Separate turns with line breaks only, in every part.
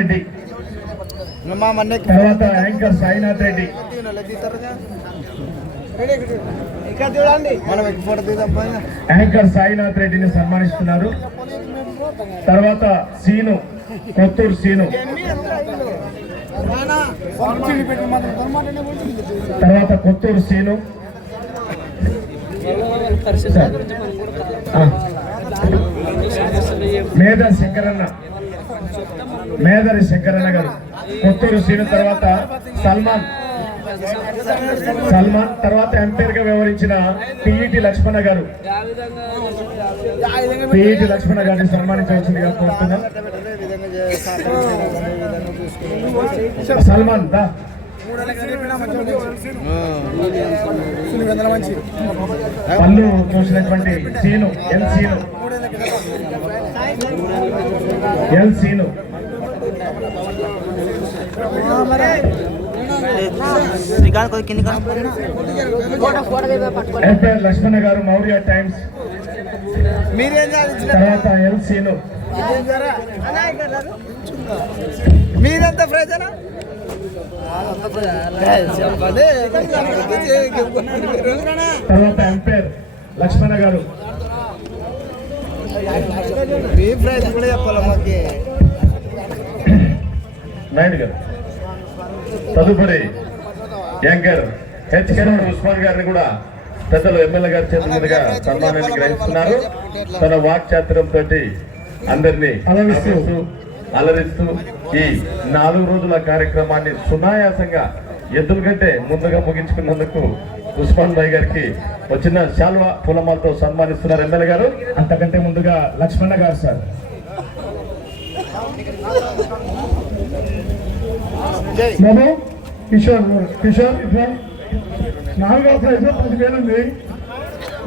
రెడ్డి. తర్వాత anchor Sainath Reddy. Anchor Sainath రెడ్డిని సన్మానిస్తున్నారు. తర్వాత సీను కొత్తూరు సీను. తర్వాత కొత్తూరు సీను. మేదర్ శంకరన్న. మేదరి శంకరన్న గారు కొత్తూరు సీను తర్వాత సల్మాన్. సల్మాన్ తర్వాత ఎంపైర్గా వ్యవహరించిన పిఈటి లక్ష్మణ గారు. పిఈటి లక్ష్మణ గారిని సన్మానించవలసిందిగా కోరుతున్నాం. సల్మాన్ దా. పళ్ళు చూసినటువంటి సీను ఎల్ సీను. ఎల్ సీను.
శ్రీకాంత్ కొద్ది కింది
లక్ష్మణ గారు మౌర్య టైమ్స్.
మీరేం
తర్వాత ఎల్ సీను
మీరెంత ప్రైజ్ అనా చెప్పండి
తర్వాత ఎంపైర్ లక్ష్మణ గారు. నాయుడు గారు. తదుపరి యాంకర్ హెచ్ కిరణ్ ఉస్మాన్ గారిని కూడా పెద్దలు ఎమ్మెల్యే గారి చేతుల మీదుగా సన్మానాన్ని గ్రహిస్తున్నారు. తన వాక్చాతుర్యంతో అందరినీ అలరిస్తూ అలరిస్తూ ఈ నాలుగు రోజుల కార్యక్రమాన్ని సునాయాసంగా ఎద్దుల కంటే ముందుగా ముగించుకున్నందుకు ఉస్మాన్ భాయ్ గారికి వచ్చిన శాల్వా పూలమాలతో సన్మానిస్తున్నారు ఎమ్మెల్యే గారు. అంతకంటే ముందుగా లక్ష్మణ గారు సార్. బాబు కిషోర్ కిషోర్ ఇట్లా నాలుగో ప్రైజ్ పదివేలు ఉంది.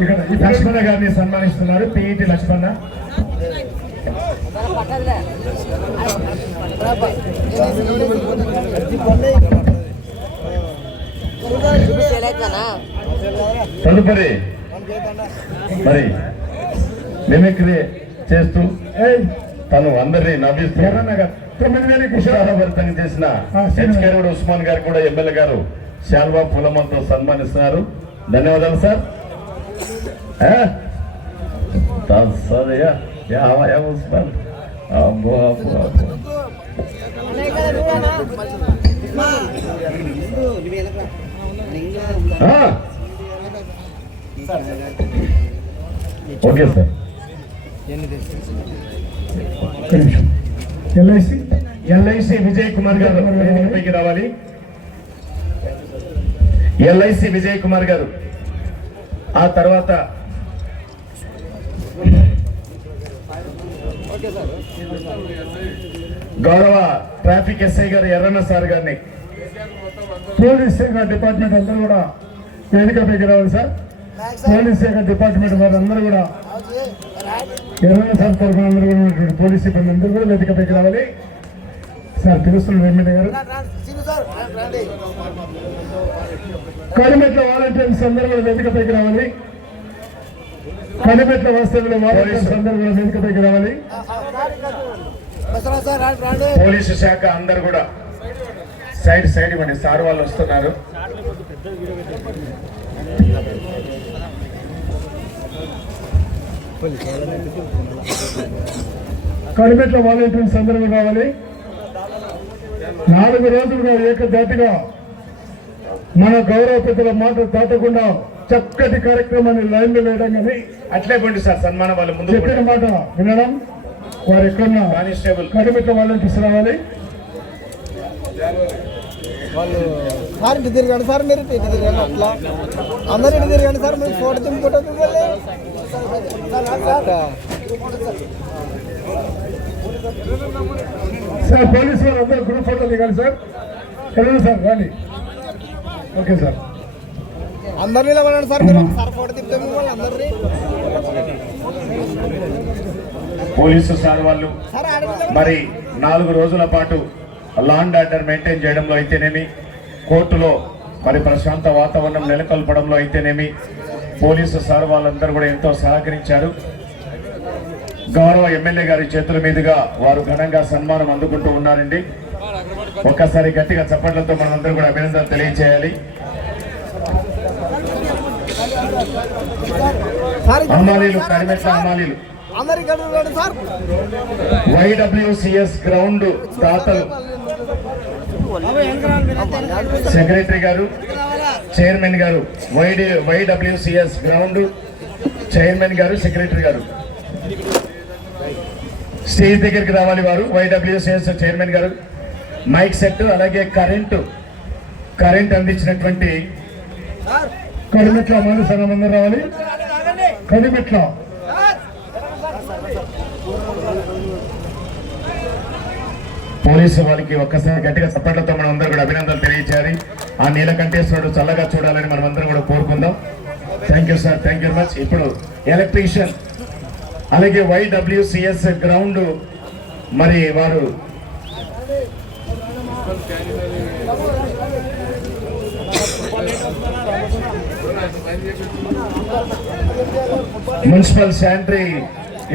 ఇక్కడ ఈ లక్ష్మణ గారిని సన్మానిస్తున్నారు పిఈటి లక్ష్మణ. తదుపరి మరి మిమిక్రీ చేస్తూ తను అందరినీ నవ్విస్తూ తొమ్మిది వేల కుషారభరితంగా చేసిన హెచ్ కేరవుడు ఉస్మాన్ గారు కూడా ఎమ్మెల్యే గారు. శాల్వా పూలమంతో సన్మానిస్తున్నారు. ధన్యవాదాలు సార్. ఉస్మాన్. అబ్బో అబ్బో అబ్బో. Okay sir. LIC LIC Vijay Kumar garu వేదికపైకి రావాలి. ఎల్ఐసి విజయ్ కుమార్ గారు ఆ తర్వాత గౌరవ traffic SI garu Erranna sir గారిని. పోలీస్ శాఖ డిపార్ట్మెంట్ అందరూ కూడా వేదికపైకి రావాలి సార్. పోలీస్ శాఖ డిపార్ట్మెంట్ వారందరూ కూడా అందరూ కూడా ఉన్నటువంటి పోలీస్ సిబ్బంది అందరూ కూడా వేదికపైకి రావాలి. సార్ పిలుస్తున్నారు ఎమ్మెల్యే గారు. కడిమెట్ల వాలంటీర్స్ అందరూ కూడా వేదికపైకి రావాలి. కడిమెట్ల వాస్తవ్యుల వాలంటీర్స్ అందరూ కూడా వేదికపైకి రావాలి. పోలీసు శాఖ అందరు కూడా సైడ్ సైడ్ ఇవ్వండి. సార్ వాళ్ళు వస్తున్నారు. కడిమెట్ల వాలంటీర్స్ అందరూ కూడా రావాలి నాలుగు రోజులుగా ఏకదాటిగా మన గౌరవ పెద్దల మాట దాటకుండా చక్కటి కార్యక్రమాన్ని లైన్లో వేయడం కానీ అట్లే పండి సార్ సన్మానం వాళ్ళు ముందు చెప్పిన మాట వినడం వారు ఎక్కడన్నా కానిస్టేబుల్. కడిమెట్ల వాలంటీర్స్ రావాలి.
వాళ్ళు సార్ ఇటు తిరగండి సార్ మీరు ఇటు తిరగండి అట్లా. అందరు ఇటు తిరగండి సార్ మీరు ఫోటో తింపు ఫోటో తీయాలి
సార్ పోలీసు వారు అందరూ గ్రూప్ ఫోటో దిగాలి సార్. వెళ్ళండి సార్ రాని ఓకే సార్.
అందరు నిలబడండి సార్ మీరు. సార్ ఫోటో తిప్పుతే మిమ్మల్ని అందరినీ.
పోలీసు సార్ వాళ్ళు మరి నాలుగు రోజుల పాటు లాండ్ ఆర్డర్ మెయింటైన్ చేయడంలో అయితేనేమి కోర్టులో మరి ప్రశాంత వాతావరణం నెలకొల్పడంలో అయితేనేమి పోలీసు సార్ వాళ్ళందరూ కూడా ఎంతో సహకరించారు. గౌరవ ఎమ్మెల్యే గారి చేతుల మీదుగా వారు ఘనంగా సన్మానం అందుకుంటూ ఉన్నారండి. ఒక్కసారి గట్టిగా చప్పట్లతో మనందరం కూడా అభినందన తెలియజేయాలి అమ్మాలీలు కడిమెట్ల అమ్మాలీలు వైడబ్ల్యూసిఎస్ గ్రౌండ్ దాతలు. Secretary garu. Chairman garu YD YWCS ground chairman garu secretary garu. Stage దగ్గరికి రావాలి వారు YWCS chairman garu. Mike set అలాగే కరెంటు కరెంట్ అందించినటువంటి కడిమెట్ల అమ్మాయిలు సంఘం రావాలి. కడిమెట్ల. పోలీసు వాళ్ళకి ఒక్కసారి గట్టిగా చప్పట్లతో మనం అందరూ కూడా అభినందనలు తెలియజేయాలి. ఆ నీలకంఠేశ్వరుడు చల్లగా చూడాలని మనం అందరం కూడా కోరుకుందాం. Thank you sir thank you much ఇప్పుడు ఎలక్ట్రీషియన్ అలాగే వైడబ్ల్యూసిఎస్ గ్రౌండ్ మరి వారు municipal sanitary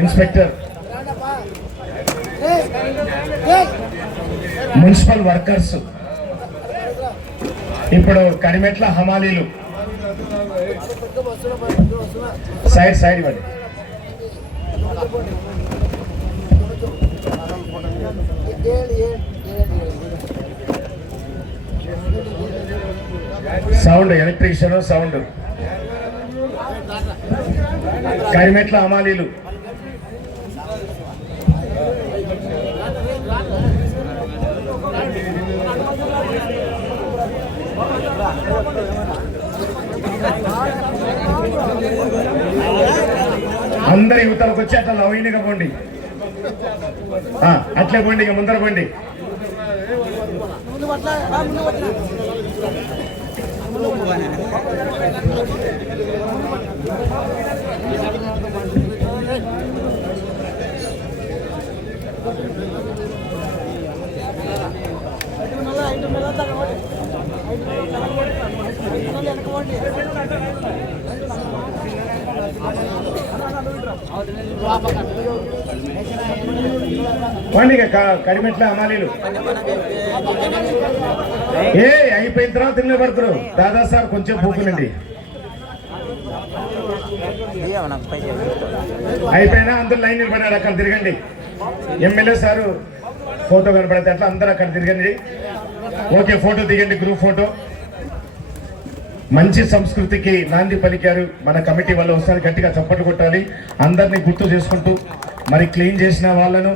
inspector municipal workers. ఇప్పుడు కరిమెట్ల హమాలీలు. సైడ్ సైడ్ ఇవ్వండి. Sound electrician sound. కరిమెట్ల హమాలీలు. అందరి యువతలకు వచ్చి అట్లా లవైనగా పోండి. అట్లే పోండి ఇక ముందర పోండి. పోండి ఇక కడిమెట్ల అమాలీలు ఏ అయిపోయిన తర్వాత నిలబడతారు దాదా సార్ కొంచెం పూకునండి అయిపోయినా అందరు లైన్ నిలబడారు అక్కడ తిరగండి. ఎమ్మెల్యే సారు ఫోటో కనపడితే అట్లా అందరూ అక్కడ తిరగండి. ఓకే ఫోటో దిగండి గ్రూప్ ఫోటో మంచి సంస్కృతికి నాంది పలికారు. మన కమిటీ వాళ్ళు ఒకసారి గట్టిగా చప్పట్లు కొట్టాలి. అందరినీ గుర్తు చేసుకుంటూ మరి క్లీన్ చేసిన వాళ్ళను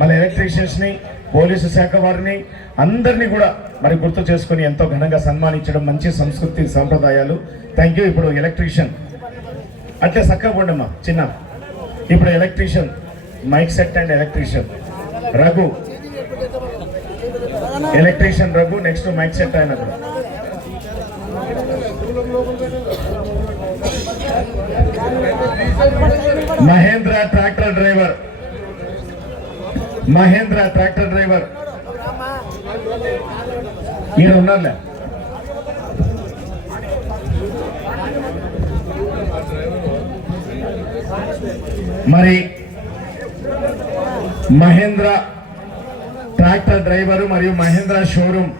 మన ఎలక్ట్రీషియన్స్ని పోలీసు శాఖ వారిని అందరినీ కూడా మరి గుర్తు చేసుకొని ఎంతో ఘనంగా సన్మానించడం మంచి సంస్కృతి సాంప్రదాయాలు. థ్యాంక్ యూ ఇప్పుడు ఎలక్ట్రీషియన్. అట్లే చక్కగా చిన్న. ఇప్పుడు electrician mic set and electrician. Raghu. Electrician Raghu next mic set ఆయన Mahindra tractor driver Mahindra tractor driver ఈయన ఉన్నారులే. మరి మహేంద్ర ట్రాక్టర్ డ్రైవరు మరియు మహేంద్ర షోరూమ్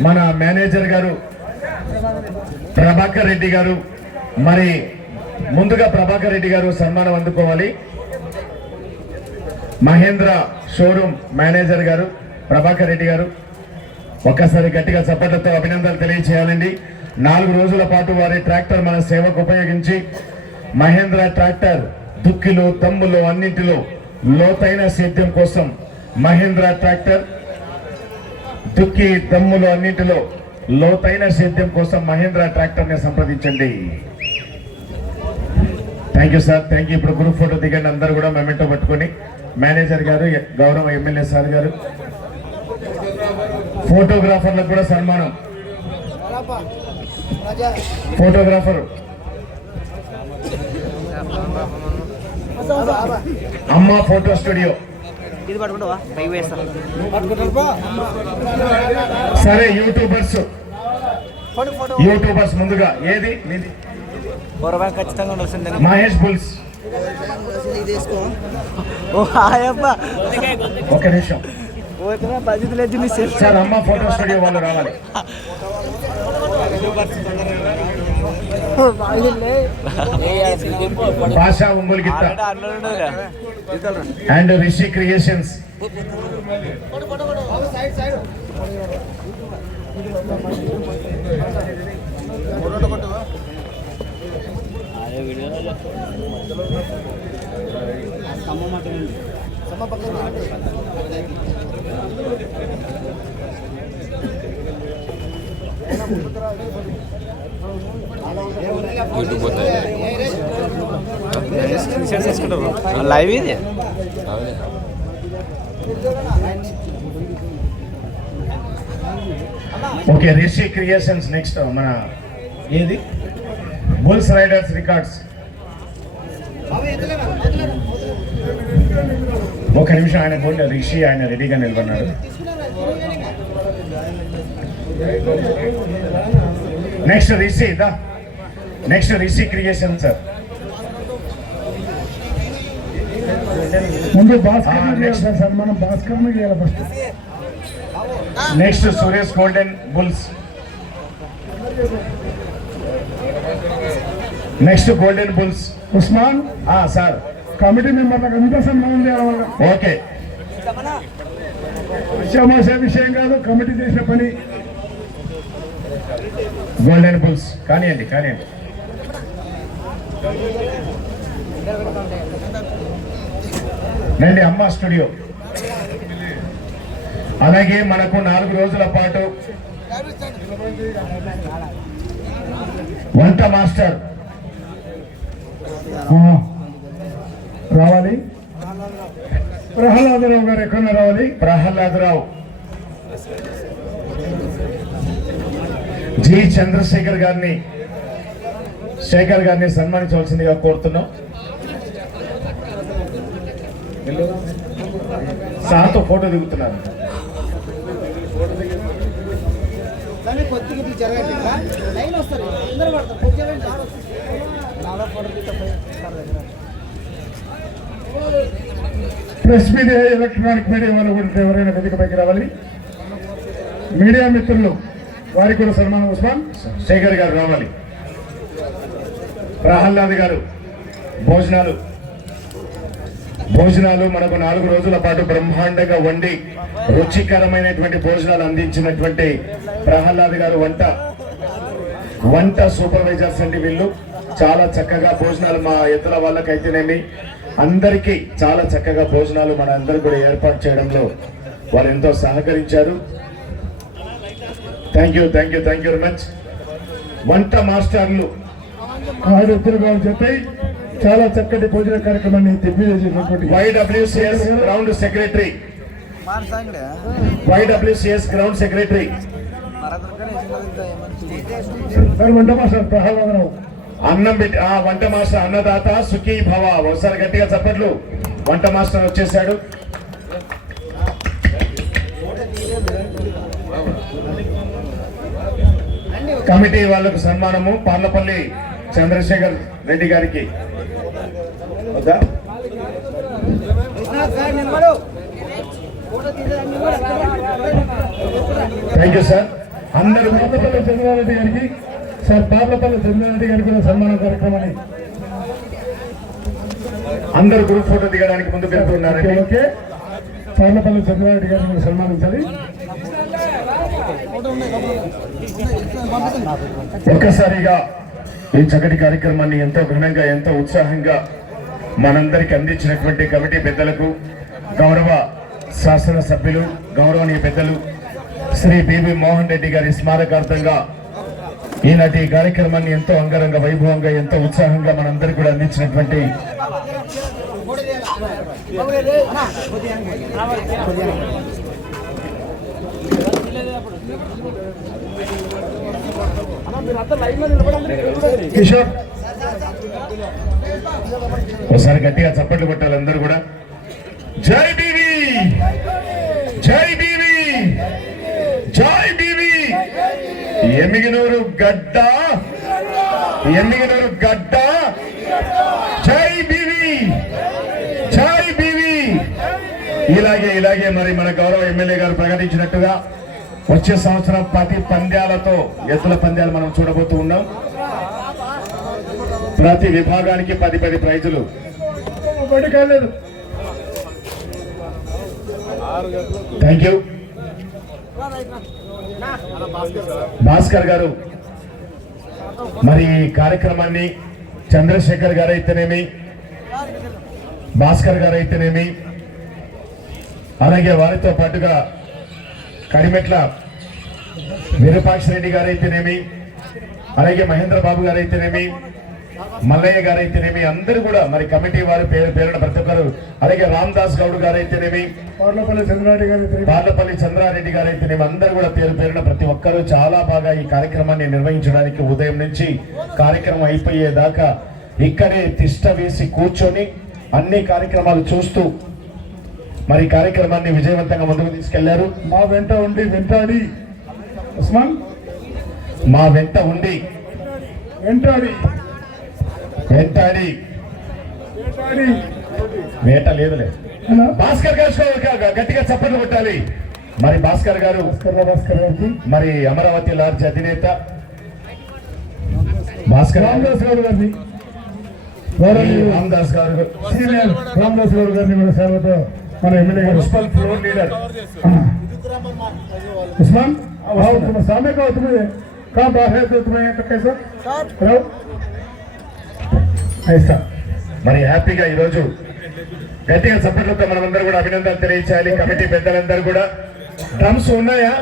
మన మేనేజర్ గారు ప్రభాకర్ రెడ్డి గారు మరి ముందుగా ప్రభాకర్ రెడ్డి గారు సన్మానం అందుకోవాలి. మహేంద్ర షోరూమ్ మేనేజర్ గారు ప్రభాకర్ రెడ్డి గారు ఒక్కసారి గట్టిగా చప్పట్లతో అభినందనలు తెలియజేయాలండి నాలుగు రోజుల పాటు వారి ట్రాక్టర్ మన సేవకు ఉపయోగించి మహేంద్ర ట్రాక్టర్ దుక్కిలో తమ్ములో అన్నింటిలో లోతైన సేద్యం కోసం మహేంద్ర ట్రాక్టర్ దుక్కి దమ్ములు అన్నింటిలో లోతైన సేద్యం కోసం మహేంద్ర ట్రాక్టర్ని సంప్రదించండి. Thank you sir thank you ఇప్పుడు గ్రూప్ ఫోటో దిగండి. అందరూ కూడా మెమెంటో పట్టుకొని మేనేజర్ గారు గౌరవ ఎమ్మెల్యే సార్ గారు ఫోటోగ్రాఫర్లకు కూడా సన్మానం. ఫోటోగ్రాఫర్ అమ్మ ఫోటో స్టూడియో.
ఇది పట్టుకుంటావా? పైకి వేస్తాను.
సరే యూట్యూబర్స్. యూట్యూబర్స్ ముందుగా. ఏది?
బ్యాంక్ ఖచ్చితంగా ఉండాల్సిందే
మహేష్ బుల్స్. ఒక నిమిషం. సార్ అమ్మ ఫోటో స్టూడియో వాళ్ళు రావాలి. భాషా ఒంగోలు గిత్త అండ్ రిషి క్రియేషన్స్.
లైవ్ ఇది?
ఓకే రిషి క్రియేషన్స్ నెక్స్ట్ మన ఏది? బుల్స్ రైడర్స్ రికార్డ్స్ ఒక నిమిషం ఆయన పోండి రిషి ఆయన రెడీగా నిలబడినాడు నెక్స్ట్ రిషి దా. నెక్స్ట్ రిషి క్రియేషన్ సార్
ముందు భాస్కర్ సార్ మనం భాస్కర్ చేయాలి first
next Suresh golden bulls next golden bulls
Usman?
Sir
committee మెంబర్లకు అంతా సన్మానం చేయాలి
ఓకే
విషయమాసే విషయం కాదు కమిటీ చేసిన పని.
గోల్డెన్ బుల్స్ కానివ్వండి కానివ్వండి రండి అమ్మ స్టూడియో. అలాగే మనకు నాలుగు రోజుల పాటు వంట మాస్టర్.
రావాలి. ప్రహ్లాదరావు గారు ఎక్కడ రావాలి?
ప్రహ్లాదరావు. జి చంద్రశేఖర్ గారిని శేఖర్ గారిని సన్మానించవలసిందిగా కోరుతున్నాం. సార్తో ఫోటో దిగుతున్నారు.
ప్రెస్ మీడియా ఎలక్ట్రానిక్ మీడియా వాళ్ళు కూడా ఎవరైనా వేదికపైకి రావాలి. మీడియా మిత్రులు వారికి కూడా సన్మానం ఉస్మాన్
శేఖర్ గారు రావాలి. ప్రహ్లాద్ గారు భోజనాలు. భోజనాలు మనకు నాలుగు రోజుల పాటు బ్రహ్మాండంగా వండి రుచికరమైనటువంటి భోజనాలు అందించినటువంటి ప్రహ్లాద్ గారు వంట. వంట సూపర్వైజర్స్ అండి వీళ్ళు. చాలా చక్కగా భోజనాలు మా ఇతర వాళ్ళకైతేనేమి అందరికీ చాలా చక్కగా భోజనాలు మన అందరూ కూడా ఏర్పాటు చేయడంలో వాళ్ళు ఎంతో సహకరించారు. Thank you thank you thank you very much వంట మాస్టర్లు
కార్యక్రమాలు గారు జతై చాలా చక్కటి భోజన కార్యక్రమాన్ని తెలియజేసినటువంటి
YWCS
ground
secretary YWCS ground
secretary వంట మాస్టర్ ప్రహ్లాదరావు.
అన్నం పెట్టి ఆ వంట మాస్టర్ అన్నదాత సుఖీ భవ ఒకసారి గట్టిగా చప్పట్లు. వంట మాస్టర్ వచ్చేసాడు. కమిటీ వాళ్ళకు సన్మానము. పార్లపల్లి చంద్రశేఖర్ రెడ్డి గారికి. థ్యాంక్ యూ సార్ అందరూ
పార్లపల్లి చంద్రారెడ్డి గారికి సార్ పార్లపల్లి చంద్రారెడ్డి గారికి కూడా సన్మాన కార్యక్రమాన్ని
అందరూ గ్రూప్ ఫోటో దిగడానికి
ఓకే
వెళ్తున్నారండి
ఓకే పార్లపల్లి చంద్రారెడ్డి గారిని సన్మానించాలి.
ఒక్కసారిగా ఈ చక్కటి కార్యక్రమాన్ని ఎంతో ఘనంగా ఎంతో ఉత్సాహంగా మనందరికి అందించినటువంటి కమిటీ పెద్దలకు గౌరవ శాసనసభ్యులు గౌరవనీయ పెద్దలు శ్రీ బిబి మోహన్ రెడ్డి గారి స్మారకార్థంగా ఈనాటి ఈ కార్యక్రమాన్ని ఎంతో అంగరంగ వైభవంగా ఎంతో ఉత్సాహంగా మనందరికి కూడా అందించినటువంటి
కిషోర్.
ఒకసారి గట్టిగా చప్పట్లు కొట్టాలి అందరూ కూడా. జై బీవి. జై బీవి. జై బీవి. ఎమిగినూరు గడ్డ. ఎమిగినూరు గడ్డ. జై బీవి. ఇలాగే ఇలాగే మరి మన గౌరవ ఎమ్మెల్యే గారు ప్రకటించినట్టుగా వచ్చే సంవత్సరం పది పంద్యాలతో ఎద్దుల పంద్యాలు మనం చూడబోతూ ఉన్నాం. ప్రతి విభాగానికి పది పది ప్రైజులు.
కాలేదు
థ్యాంక్ యూ భాస్కర్ గారు మరి ఈ కార్యక్రమాన్ని చంద్రశేఖర్ గారు అయితేనేమి భాస్కర్ గారు అయితేనేమి అలాగే వారితో పాటుగా కడిమెట్ల విరూపాక్ష రెడ్డి గారు అయితేనేమి అలాగే మహేంద్ర బాబు గారు అయితేనేమి మల్లయ్య గారు అయితేనేమి అందరూ కూడా మరి కమిటీ వారి పేరు పేరున ప్రతి ఒక్కరు అలాగే రామదాస్ గౌడ్ గారు అయితేనేమి
పార్లపల్లి చంద్రారెడ్డి గారి తిరిగి
బార్లపల్లి చంద్రారెడ్డి గారు అయితే అందరూ కూడా పేరు పేరున ప్రతి ఒక్కరూ చాలా బాగా ఈ కార్యక్రమాన్ని నిర్వహించడానికి ఉదయం నుంచి కార్యక్రమం అయిపోయేదాకా ఇక్కడే తిష్ట వేసి కూర్చొని అన్ని కార్యక్రమాలు చూస్తూ మరి కార్యక్రమాన్ని విజయవంతంగా ముందుకు తీసుకెళ్ళారు.
మా వెంట ఉండి వెంటాడి. ఉస్మాన్?
మా వెంట ఉండి
వెంటాడి.
వెంటాడి. వేట లేదులే. భాస్కర్ గారు గట్టిగా చప్పట్లు కొట్టాలి. మరి భాస్కర్ గారు
భాస్కర్ గారికి.
మరి అమరావతి లార్జ్ అధినేత భాస్కర్ గారు.
రామదాస్ గౌడ్ గారిని.
రామదాస్ గారు.
సీనియర్ రామదాస్ గౌడ్ గారిని కూడా సేవతో మన ఎమ్మెల్యే గారు
మున్సిపల్ ఫ్లోర్ లీడర్
उस्मान आओ तुम सामने का हो तुम्हें कहाँ बाहर है तो तुम्हें तो कैसा रहो ऐसा
మరి హ్యాపీగా ఈరోజు గట్టిగా సపోర్ట్లతో మనమందరూ కూడా అభినందనలు తెలియచేయాలి కమిటీ పెద్దలందరూ కూడా డ్రమ్స్ ఉన్నాయా